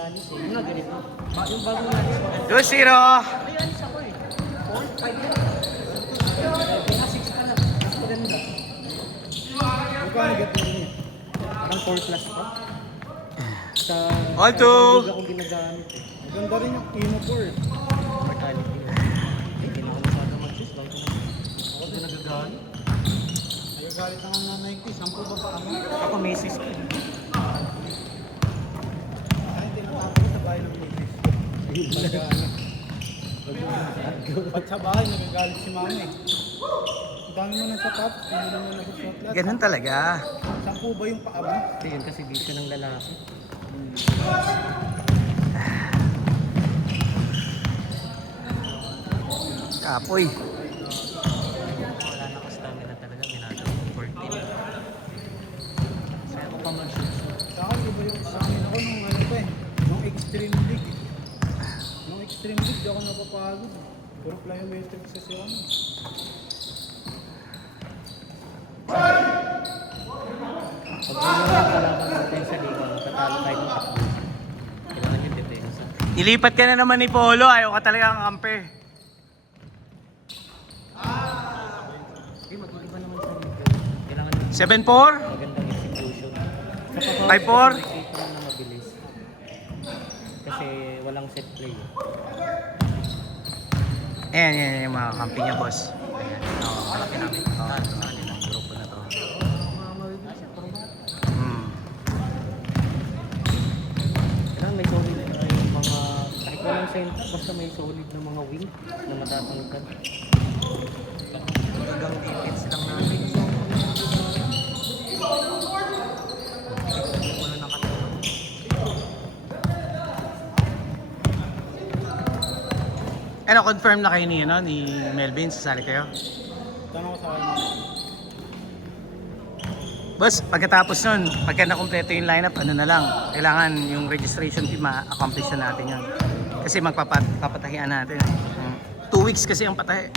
Yanis eh. Yung ganito. Yung bagong Yanis. 2-0. May Yanis ako eh. 4, 5 yan. Kaya 6 ka lang. Mas maganda. Magkano get mo niya? Parang 4 plus pa. Sa All sa two. ibang liga kong ginagamit eh. Maganda rin yung Ino 4. Mortality yun. Hindi na ako masyado mag-choose. Bakit na? Ako din nagagamit. Nagagalit na nga na Nike. 10 ba pa kami? Ako may sis ko. Ay, tinatapos sa bahay ng misis. Pag sa bahay, nagagalit si mama eh. Ang dami mo ng sapatos, hindi naman nasusuot lahat. Ganun talaga. 10 ba yung paa mo? Ito yun kasi bisyo ng lalaki. Kapoy. Wala na ko stamina talaga. Minado ko 14. Kaya ako pa mag-shoot. Sa akin, iba yung sa amin ako nung ano pa eh. Nung Extreme League eh. Nung Extreme League, di ako napapagod. Puro plyometrics kasi ako. Pag ganyan yung kalaban natin sa liga, matatalo tayo ng takbo. Kailangan yung depensa. Ilipat ka na naman ni Polo. Ayaw ka talaga ang kampe. Eh, mag-iba naman sa liga. Kailangan yung 7-4. magandang execution. Sa 5-4. na mabilis. Kasi walang set play. Ayan, yan yung mga kampi niya, boss. Ayan. Oo, malaki namin. Sa kanila, grupo na to. Mga mabilis siya, parang bata. Kailangan may solid na yung mga, kahit walang center, basta may solid na mga wing na matatangkad. Hanggang defense lang natin. Wala nakatulong. Ano, confirm na kayo ni, ano, ni Melvin, sasali kayo? Tanong ko sa akin. Boss, pagkatapos nun, pagka nakumpleto yung lineup, ano na lang, kailangan yung registration fee ma-accomplish na natin yun. Kasi magpapatahian natin. 2 weeks kasi ang patahi.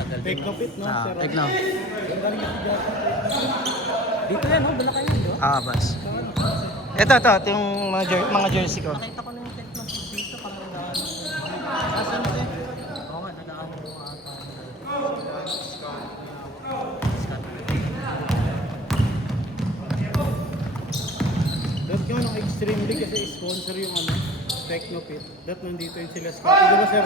Tagal din. Take no fit, no? Sir? Tignan. Ang galing yung Jota. Dito yan, oh, bala kayo, no? Boss. Ito, yung mga jersey ko. Nakita ko na yung techno dito, parang nadaan. Asan mo eh? Oo nga, nadaan mo ata. Dahil nga ng Extreme League kasi sponsor yung ano, Technofit. Dahil nandito yung sila Scott. Di ba sir?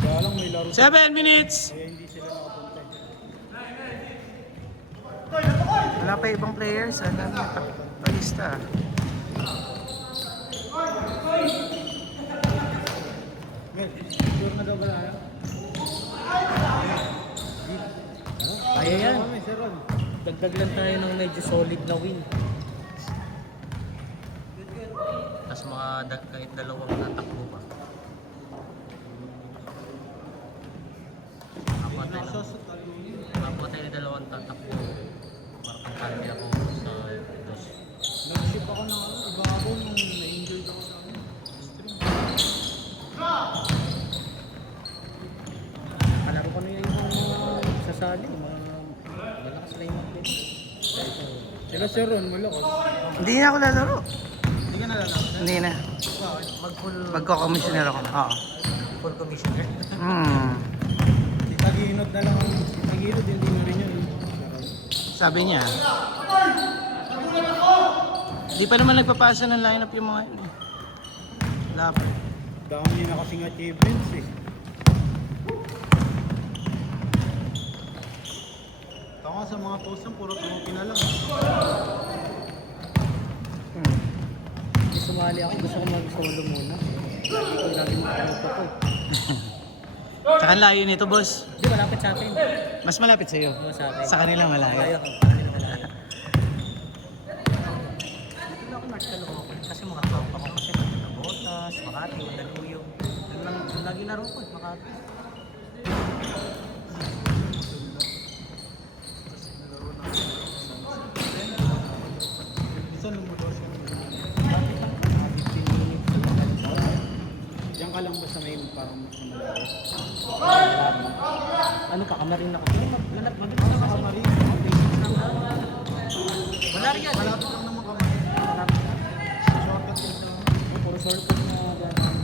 Kaya lang may laro. 7 minutes! Kaya hindi sila nakapunta. Wala pa ibang players, ano, palista. Mel, sure na daw ba na? Kaya yan. Kami, sir Ron. Dagdag lang tayo ng medyo solid na win. Tapos mga kahit dalawang tatakbo pa. Makakuha tayo ng dalawang tatakbo. Parang kaya ako sa dos. Nag-ship ako ng ano, iba ako nung na-enjoy ako sa ano. Extreme. Alam ko na yung sasali. Malakas na yung mga pin. Sila sir Ron, malakas. Hindi na ako lalaro. Hindi ka nalalaro. Hindi na. Mag-full Magko-commissioner ako. Oo. full commissioner. Si Taginod na lang. Si Taginod, hindi na rin yun. Sabi niya. Di pa naman nagpapasa ng lineup yung mga yun eh. Wala pa. Dami niya na kasing achievements eh. Tama sa mga post lang, puro tumukin na lang. Sumali ako, gusto ko mag-solo muna. Hindi ko lagi magkaluto ko. Tsaka ang layo nito, boss. Hindi, malapit sa atin. Mas malapit sa'yo. Oo, sa atin. Sa kanila malayo. Tayo ako. Dito na ako Marcalocan kasi mga tropa ko kasi Botas, Makati, Mandaluyong. Doon lagi laro ko, Makati. Minsan lumulor siya. Diyan ka lang basta may parang mas malayo. Ano ka, kamarin ako. Hindi, maglalap, maglalap sa kamarin. Wala rin yan. Malapit lang naman kami. Shortcut yun sa amin. Puro shortcut na gano'n.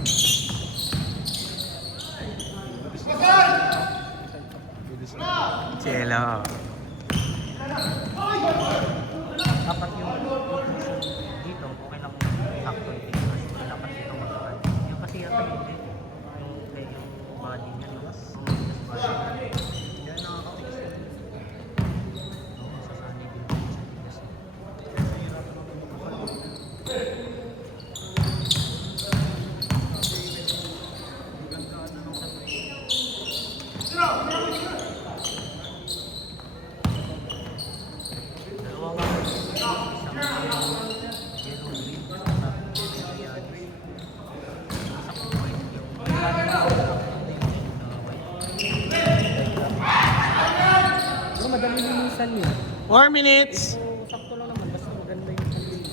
Cielo. Dapat yung dito, okay lang sakto dito. Dapat dito magkakan. Yung kasi yata hindi. Yung body niya, no? Kaya nakakatigas yun. Sasanay din sa tigas. Dalawa nga. Isang yellow green. Isang white. Pero madali linisan yun. 4 minutes. So, sakto lang naman. Basta maganda yung pag-inis.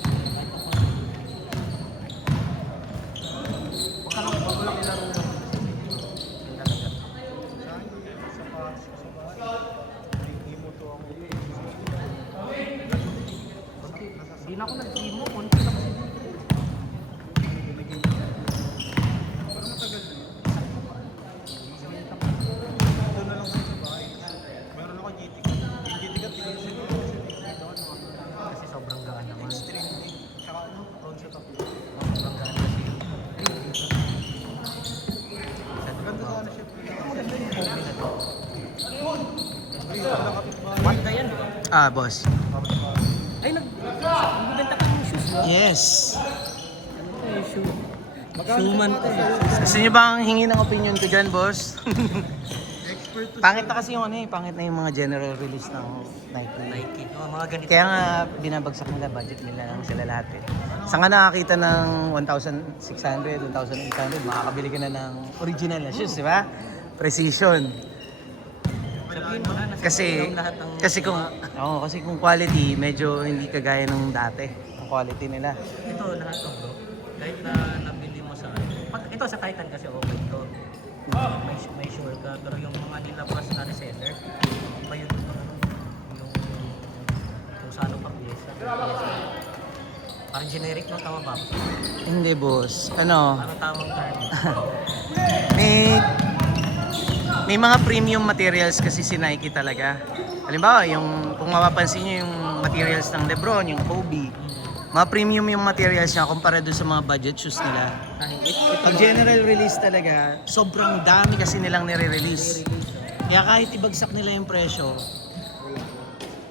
Huwag ka lang, huwag lang ilaro lang. Yung talaga. Sa akin, sa pasok sa bahay. May imo to ako. Hindi na ako nag-imo. Konti lang kasi dito. Pero matagal na yun. Sementa pa. Doon na lang sa bahay. Meron ako GT. Yung GT ka, tinisin ko kasi doon. Kasi sobrang gaan naman. Extreme league. Tsaka ano, round sa top. Sobrang gaan kasi. Maganda sana siya. Maganda yung hobby na to. Ay, wala kapitbahay. Wanda yan. Ah, boss. Kapitbahay. Ay, nagbibenta ka ng shoes, no? Yes. Ano to yung shoe? Magkano Suman sa to eh. bata? Gusto niyo bang hingi ng opinion ko dyan, boss? Expert to Pangit na kasi yung ano eh, pangit na yung mga general release ng Nike. Nike. Oh, mga ganito. Kaya nga binabagsak nila, budget nila lang sila lahat eh. Saan ka nakakita ng 1,600, 1,800, makakabili ka na ng original na shoes, di ba? Precision. Sabihin mo na, nasa Kasi lahat ng... kasi kung quality, medyo hindi kagaya nung dati. Ang quality nila. Ito, lahat to bro. Kahit na nabili mo sa... Ito sa Titan kasi okay to. May sure ka. Pero yung mga nilabas na reseller, iba yun yung kung sa ano pa pyesa. Parang generic no? Tama ba? Hindi, boss. Ano, Ano tamang term? may may mga premium materials kasi si Nike talaga. Halimbawa, yung kung mapapansin niyo yung materials ng LeBron, yung Kobe, mga premium yung materials niya kumpara doon sa mga budget shoes nila. Pag general release talaga, sobrang dami kasi nilang nire-release. Kaya kahit ibagsak nila yung presyo,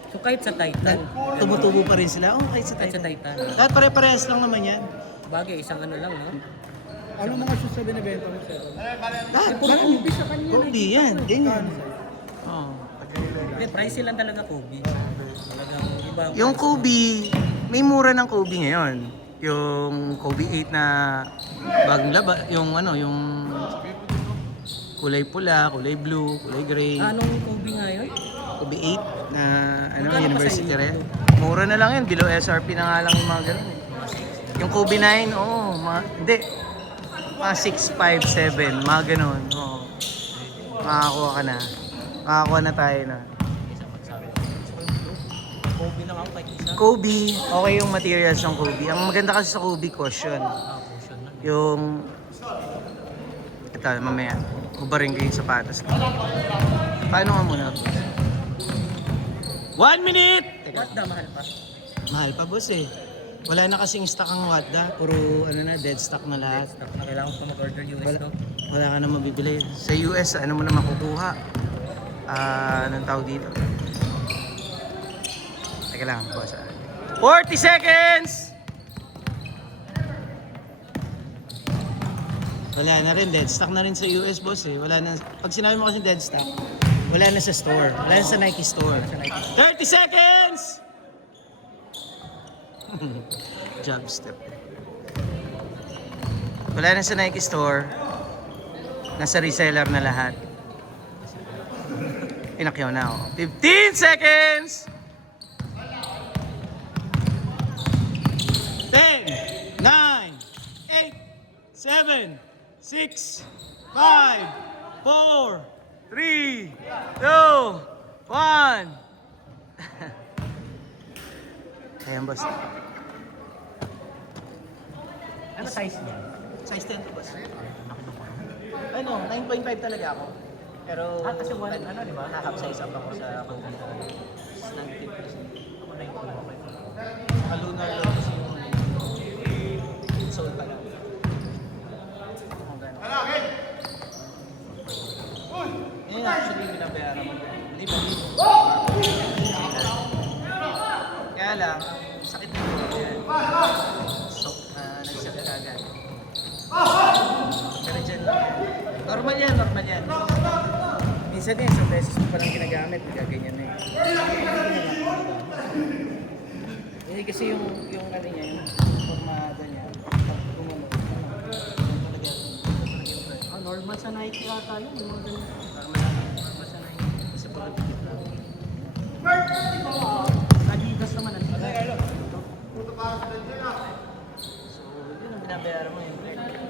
So kahit sa Titan, tumutubo pa rin sila. Oh, kahit sa kahit sa Titan. Titan, Lahat pare-parehas lang naman yan. bagay, isang ano lang, no? Ano mga shoes na binibenta mo sir? Lahat, Puro Kobe sa kanya. Kobe yan, ganyan. Oh. Hindi, pricey lang talaga Kobe. Talagang iba. Yung Kobe, may mura ng Kobe ngayon. Yung Kobe 8 na bagong laba, yung ano, yung kulay pula, kulay blue, kulay gray. Anong Kobe nga yun? Kobe 8 na ano, Magkano pa sa University inyo? Red. Mura na lang yan, below SRP na nga lang yung mga ganun eh. Yung Kobe 9, oo, hindi. Mga 6, 5, 7, mga ganun. Oo. Makakuha ka na. Makakuha na tayo na. Isa magsabi. Kobe lang ako kahit isa. Kobe, okay yung materials ng Kobe. Ang maganda kasi sa Kobe, cushion. Cushion lang. Yung... Ito, mamaya. Hubarin ko yung sapatos. Paano nga muna? 1 minute! Teka, What the, mahal pa? mahal pa boss eh. Wala na kasing stock ang Wadda. Puro ano na, dead stock na lahat. Stop na, kailangan ko pa mag-order US, no? Wala ka na mabibili. Sa US, ano mo na makukuha? Anong tawag dito? Teka lang, boss. 40 seconds! Wala na rin, dead stock na rin sa US, boss eh. Wala na, pag sinabi mo kasi dead stock, wala na sa store. Wala na sa Nike store. 30 seconds! Jump step. Wala na sa Nike store. Nasa reseller na lahat. Pinakyaw na ako. 15 seconds! 10, 9, 8, 7, 6, 5, 4, 3, 2, 1. Ayan, boss. Ano size niya? Size 10 to, boss. Ano, 9.5 talaga ako. Pero, Kasi one, ano, di ba? half size up ako sa pangkita. Snug fit kasi. Ako na yung okay. Kalunar lang kasi yung soul pa lang. Ang gano'n. Yun actually yung binabayaran mo. Hindi ba? Kaya lang, sakit na ito yan. So, nagsakit agad. Pero dyan, normal yan, normal yan. Minsan yan, isang beses mo palang ginagamit, gaganyan na eh. Eh kasi yung ano niya, yung formada niya, pag gumano, Normal sa Nike ata yun. Yung mga ganun. normal sa Nike, kasi pag lang. Adidas naman. So, yun ang binabayaran mo yun.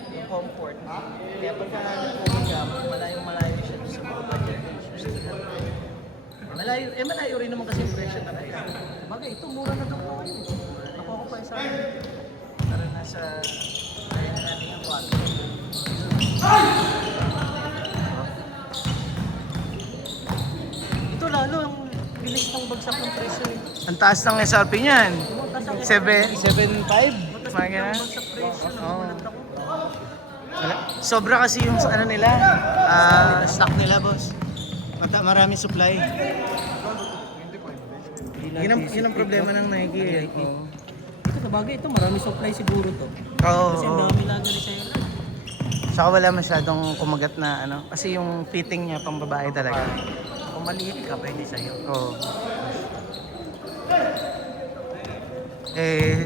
Yung comfort. Kaya pagka nag-COVID ka, malayong-malayo siya sa mga budget issues. Malayo rin naman kasi yung presyo talaga. Bagay, ito mura na daw ako yun. Ako pa isa. Para nasa, kaya na natin yung quality. Ito lalo ang bilis ng bagsak ng presyo eh. Ang taas ng SRP niyan. Tumatas ang 7.5? Mga ganun. bagsak presyo. Oo. Nagulat ako. Sobra kasi yung ano nila, stock nila, boss. Marami supply. Yun ang problema ng Nike eh. Oo. Ito sa bagay, ito marami supply siguro to. Oo. Kasi ang dami lagi ni seller. Saka wala masyadong kumagat na ano. Kasi yung fitting niya pang babae talaga. Kung maliit ka, pwede sa'yo. Oo. Eh,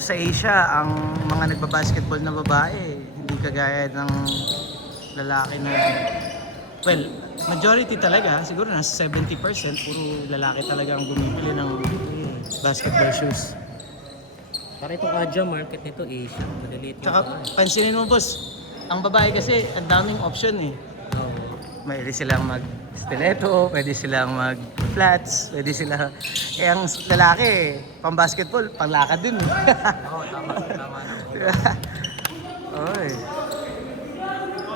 sa Asia, ang mga nagbabasketball na babae, hindi kagaya ng lalaki na... Well, majority talaga, siguro nasa 70%, puro lalaki talaga ang bumibili ng basketball shoes. Para itong Asia market nito, Asia. Maliliit yung Tsaka pansinin mo, boss, ang babae kasi ang daming option eh. Oo. Pwede silang mag-stiletto, pwede silang mag-flats, pwede silang... Eh, ang lalaki, pang-basketball, pang-lakad din. Oo, tama na. Diba? Oy.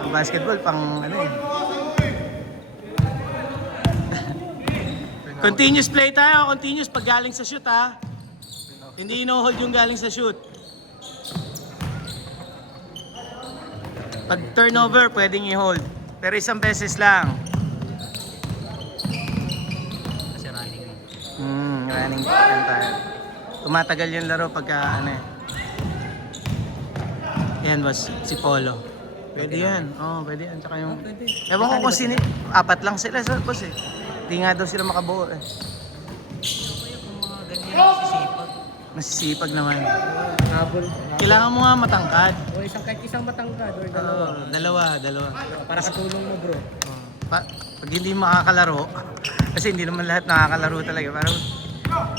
Pang-basketball, pang ano eh. Continuous play tayo, continuous pag galing sa shoot ha. Hindi ino-hold yung galing sa shoot. Pag turnover, pwedeng i-hold. Pero isang beses lang. Kasi running eh. Running yan tayo. Tumatagal yung laro pagka ano eh. Yan boss, si Polo. Pwede yan. Oo, pwede yan. Tsaka yung... Pwede. Ewan ko kung sino... Apat lang sila sa boss eh. Hindi nga daw sila makabuo eh. Kaya kung mga ganyan nasisipag. Masisipag naman. Habol. Kailangan mo nga matangkad. O kahit isang matangkad or dalawa. Dalawa. Para katulong mo bro. Pag hindi makakalaro, kasi hindi naman lahat nakakalaro talaga. Pero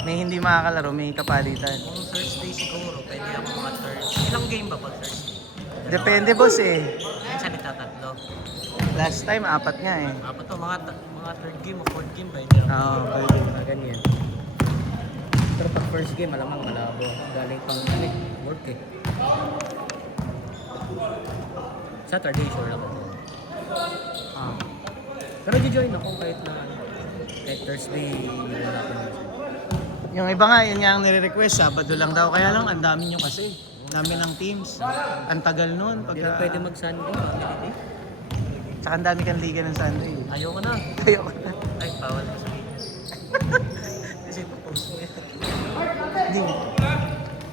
may hindi makakalaro, may kapalitan. Kung Thursday siguro, pwede ako mga Thursday. Ilang game ba pag Thursday? Depende boss eh. Minsan itatatlo. Last time, 4 nga eh. Apat to, mga third game o fourth game pwede ako. Oo, pwede. Mga ganyan. Pero pag first game, malamang malabo. Galing pang work eh. Saturday, sure ako. Ah. Pero join ako kahit na kahit Thursday, wala ako minsan. Yung iba nga, yun nga ang nire-request, Sabado lang daw. Kaya lang, ang dami nyo kasi. Ang dami ng teams. Ang tagal nun. Hindi lang pwede mag-Sunday, family day. Tsaka ang dami kang liga ng Sunday. Ayoko na. Ayoko na. Ay, bawal ko sabihin. Kasi post mo yan.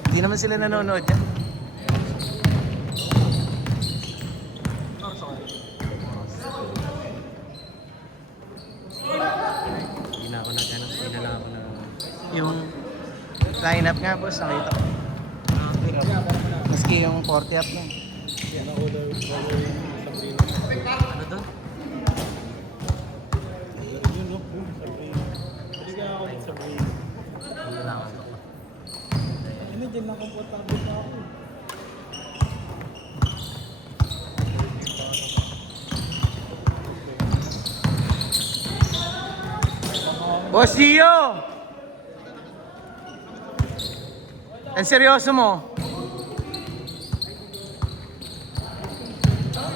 Hindi naman sila nanonood yan. Hindi na ako nag-ano, hindi na lang ako na... Yung lineup nga boss, nakita ko. Maski yung 40 up na. Ano doon? Yun, no? Sabrina. Pwede kaya ako din Sabrina. Kailangan ko. Hindi, dyan na komportable na ako. Boss Gio! Ang seryoso mo.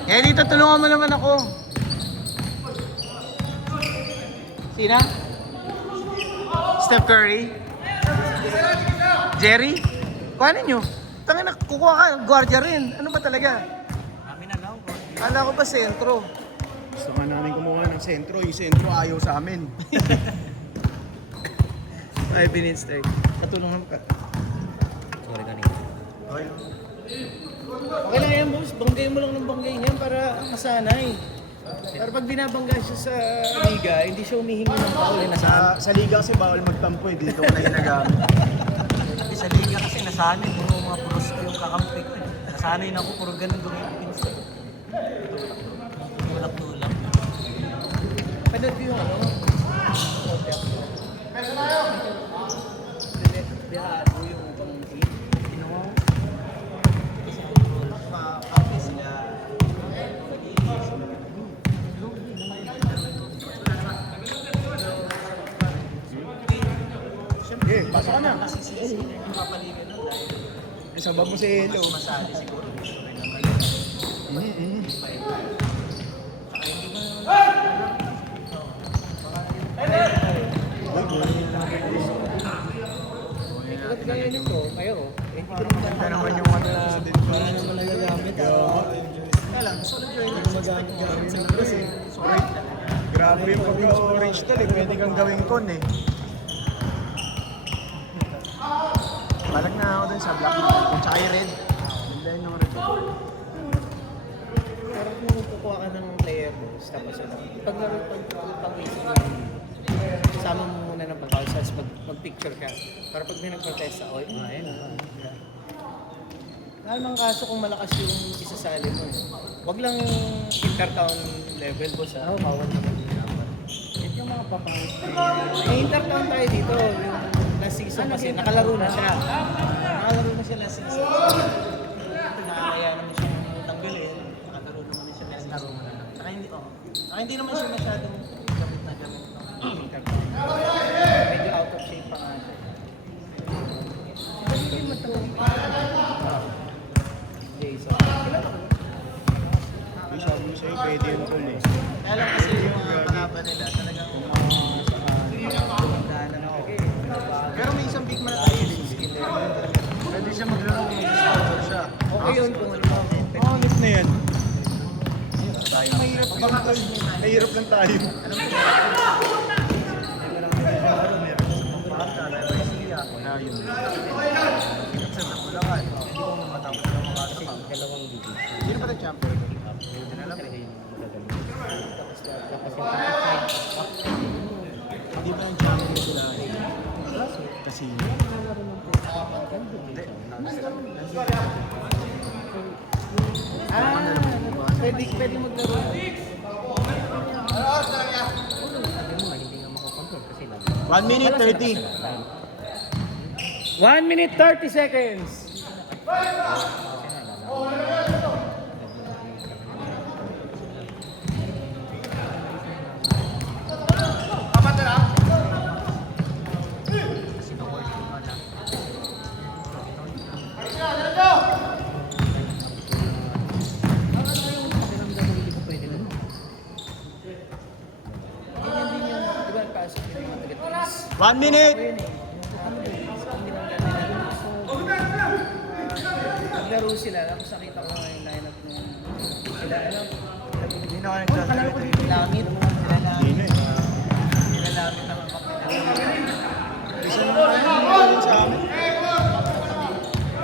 Eh, dito tulungan mo naman ako. Sina? Steph Curry? Jerry? Kuhanin nyo. Tangin na, kukuha ka, guardia rin. Ano ba talaga? Amin na lang. Kala ko ba sentro? Gusto nga namin kumuha ng sentro. Yung sentro ayaw sa amin. 5 minutes tayo. Katulungan ka. Sorry kanina. Okay. Okay lang yan, boss. Banggay mo lang ng banggay niyan para masanay. Pero pag binabangga siya sa liga, hindi siya humihingi ng foul. Sa liga kasi bawal magtampo eh. Dito ko na ginagamit. Kasi sa liga kasi nasanay puro mga puros ko yung kakampi ko eh. Nasanay na ako puro ganun yung pinsa. Tulak-tulak. Panood ko yung ano? Bihado yung pang-team. Ginawa ko. Kape sila. Okay, pasok ka na. Kasi sila yung papaligan nun dahil Sabab mo si Elo. masali siguro. Gusto rin naman. Ba't kaya nito? Kayo? Hindi ko Ganda naman yung ano din pa. naman nagagamit. Kaya lang, solid yun. Hindi ko magamit kasi. Grabe yung pagka-orange tal eh. Pwede kang gawing con eh. Balag na ako dun sa black na con. Tsaka yung red. Ganda yun ng red. Pero kung kukuha ka ng player, tapos ano, pag-pag-pag-pag-pag-pag-pag sama mo muna ng pag-calls, mag-picture ka. Para pag may nagprotesta, oy, ayun na. Namang kaso kung malakas yung isasali mo. Wag lang inter-town level, boss, ha? Oo, bawal naman din dapat. Yung mga papangit. May inter-town tayo dito. Yung last season kasi nakalaro na siya. Nakalaro na siya last season. Nakakaya naman siya tanggalin. Nakalaro naman siya last season. Saka hindi, hindi naman siya masyadong gamit na gamit ng inter-town. Medyo out of shape pa nga siya. Jason. Yung sabi mo sa'yo, pwede yun con eh. Kaya lang kasi yung mga kalaban nila talagang Pero may isang big man na tayo din. Pwede siya maglaro kung mag-sponsor siya. okay yun kung ano. Honest na yan. Mahirap lang. Mahirap lang tayo. Wala yun. Minsan nakulangan. Hindi ko matapos na makasama. Dalawang digit. Hindi na ba nag-champion? Yun na lang talaga yung magagamit. Hindi ba yung champion sila? Kasi Pwede maglaro. Sabi mo, hindi nga makakontrol kasi lang. 1 minute 30. 1 minute 30 seconds. Kasi na-work yung wala. Pakiramdam mo, hindi ko pwede lang. Ganyan din yung, di ba, pasok din yung mga taga-teams. 1 minute! Naglaro sila, tapos nakita ko nga yung lineup ng sila, ano, Hindi na ako nagsasalita eh. langit, Hindi na eh. nilalamit ang kapitan. Isa na naman yung sa amin.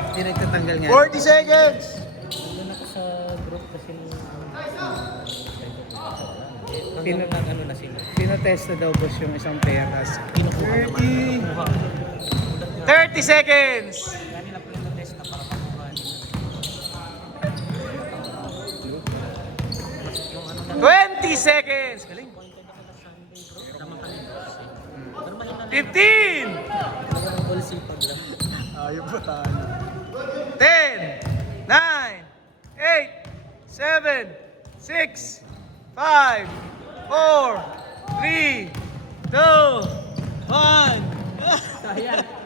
Hindi nagtatanggal nga. 40 seconds! Nandun ako sa group kasi Pino- hanggang ano na sila. Pinotest na daw boss yung isang pair, tapos Kinukuha naman. Kinukuha. 30 seconds! Kanina po yung test na para makuha nila. Yung ano na 20 seconds! Galing. pointed ako na Sunday bro. Naman kanina. Pero mahina na 15! yung all sipag lang. Ayaw ba tayo? 10, 9, 8, 7, 6, 5, 4, 3, 2, 1. Sayang.